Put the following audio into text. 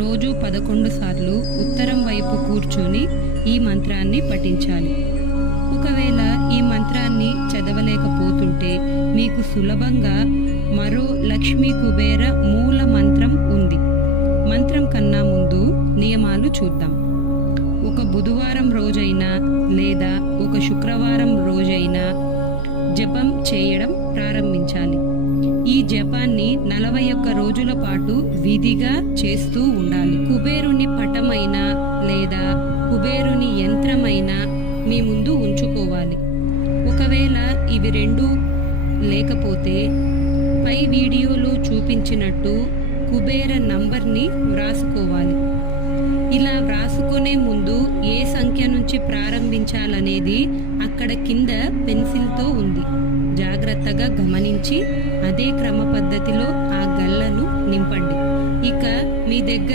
రోజు 11 సార్లు ఉత్తరం వైపు కూర్చొని ఈ మంత్రాన్ని పఠించాలి. ఒకవేళ ఈ మంత్రాన్ని చదవలేకపోతుంటే మీకు సులభంగా మరో లక్ష్మీ కుబేర మూల మంత్రం ఉంది. మంత్రం కన్నా ముందు నియమాలు చూద్దాం. ఒక బుధవారం రోజైనా లేదా ఒక శుక్రవారం రోజైనా జపం చేయడం ప్రారంభించాలి. ఈ జపాన్ని 41 రోజుల పాటు విధిగా చేస్తూ ఉండాలి. కుబేరుని పటమైనా లేదా కుబేరుని యంత్రమైనా మీ ముందు ఉంచుకోవాలి. ఒకవేళ ఇవి రెండూ లేకపోతే పై వీడియోలో చూపించినట్టు కుబేర నంబర్ని వ్రాసుకోవాలి. ఇలా వ్రాసుకునే ముందు ఏ సంఖ్య నుంచి ప్రారంభించాలనేది అక్కడ కింద పెన్సిల్తో ఉంది. జాగ్రత్తగా గమనించి అదే క్రమ పద్ధతిలో ఆ గల్లను నింపండి. ఇక మీ దగ్గర